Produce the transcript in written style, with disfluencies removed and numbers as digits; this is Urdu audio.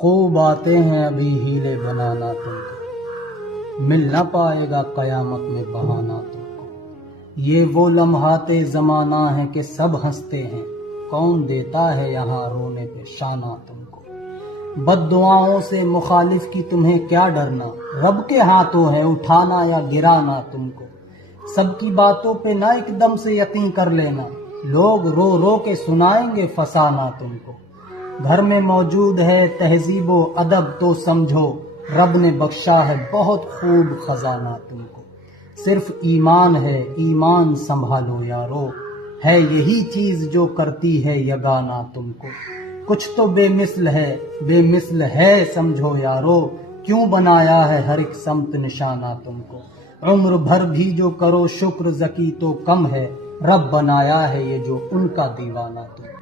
خوب آتے ہیں ابھی ہیلے بنانا تم کو، مل نہ پائے گا قیامت میں بہانا تم کو۔ یہ وہ لمحات زمانہ ہیں کہ سب ہنستے ہیں، کون دیتا ہے یہاں رونے پہ شانہ تم کو۔ بد دعاؤں سے مخالف کی تمہیں کیا ڈرنا، رب کے ہاتھوں ہے اٹھانا یا گرانا تم کو۔ سب کی باتوں پہ نہ ایک دم سے یقین کر لینا، لوگ رو رو کے سنائیں گے فسانہ تم کو۔ گھر میں موجود ہے تہذیب و ادب تو سمجھو، رب نے بخشا ہے بہت خوب خزانہ تم کو۔ صرف ایمان ہے، ایمان سنبھالو یارو، ہے یہی چیز جو کرتی ہے یگانہ تم کو۔ کچھ تو بے مثل ہے سمجھو یارو، کیوں بنایا ہے ہر ایک سمت نشانہ تم کو۔ عمر بھر بھی جو کرو شکر ذکی تو کم ہے، رب بنایا ہے یہ جو ان کا دیوانہ تم کو۔